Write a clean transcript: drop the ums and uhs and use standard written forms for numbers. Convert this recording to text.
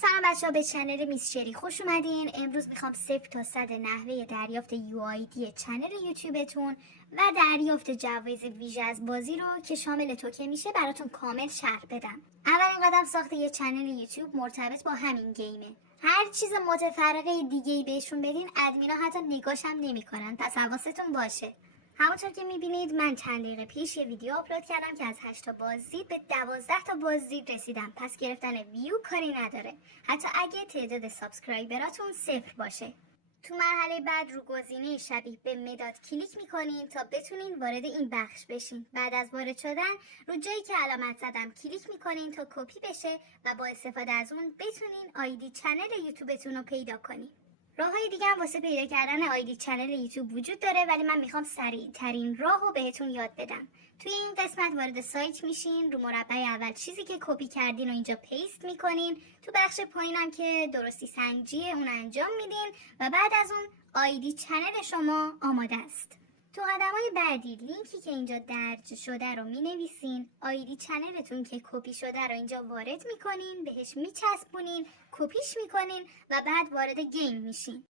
سلام بچه‌ها، به چنل میس شری خوش اومدین. امروز میخوام 0 تا 100 نحوه دریافت UID چنل یوتیوبتون و دریافت جوایز ویژه از بازی رو که شامل توکن میشه براتون کامل شرح بدم. اولین قدم ساخت یه چنل یوتیوب مرتبط با همین گیمه. هر چیز متفرقه دیگه‌ای بهشون بدین ادمینا حتی نگاش هم نمی‌کنن، پس حواستون باشه. همونطور که میبینید من چند دقیقه پیش یه ویدیو آپلود کردم که از 8 تا بازدید به 12 تا بازدید رسیدم. پس گرفتن ویو کاری نداره، حتی اگه تعداد سابسکرایبراتون 0 باشه. تو مرحله بعد رو گزینه شبیه به مداد کلیک میکنین تا بتونین وارد این بخش بشین. بعد از وارد شدن رو جایی که علامت زدم کلیک میکنین تا کپی بشه و با استفاده از اون بتونین آیدی چنل یوتیوبتون رو پیدا کنین. راههای دیگه هم واسه پیدا کردن آیدی چنل یوتیوب وجود داره، ولی من میخوام سریع ترین راه رو بهتون یاد بدم. توی این قسمت وارد سایت میشین، رو مربع اول چیزی که کپی کردین رو اینجا پیست میکنین، تو بخش پایینم که درستی سنجیه اون انجام میدین و بعد از اون آیدی چنل شما آماده است. تو قدم‌های بعدی لینکی که اینجا درج شده رو مینویسین، آیدی چنلتون که کپی شده رو اینجا وارد میکنین، بهش میچسبونین، کپیش میکنین و بعد وارد گیم میشین.